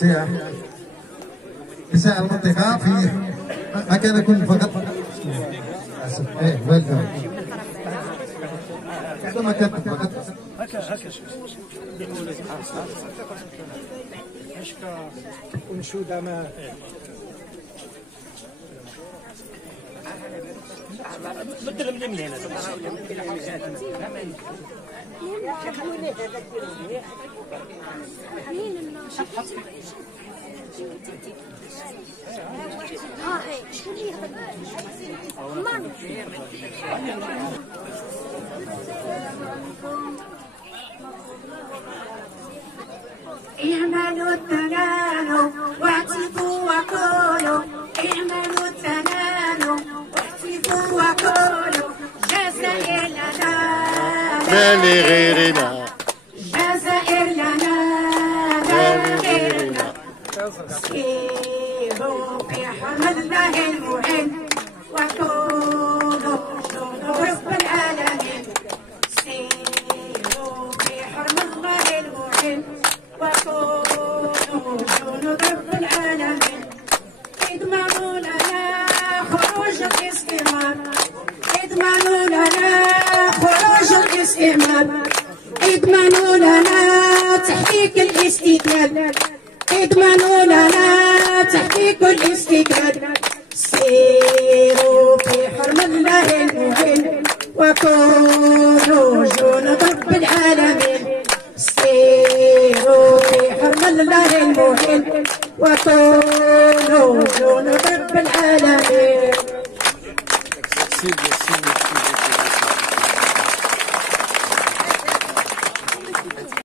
سياح نساء المنطقة في مكان يكون فقط ايه ويلكم هذا مكان فقط هكا انشوده ما بدل من هنا اعملوا التنالوا واعتفوا وقولوا اعملوا التنالوا واعتفوا وقولوا جزائر لنا ما لغيرنا جزائر لنا لا لغيرنا سيروا في حرم الله المعين وكونوا جنود رب العالمين سيروا في حرم الله المعين وكونوا جنود رب العالمين اضمنوا لنا خروج الاستعمار اضمنوا لنا خروج الاستعمار اضمنوا لنا تحقيق الاستقلال اضمنوا لنا تحقيق الاستقلال سيروا في حرم الله المعين وكونوا جنود رب العالمين سيروا في حرم الله المعين وكونوا جنود رب العالمين.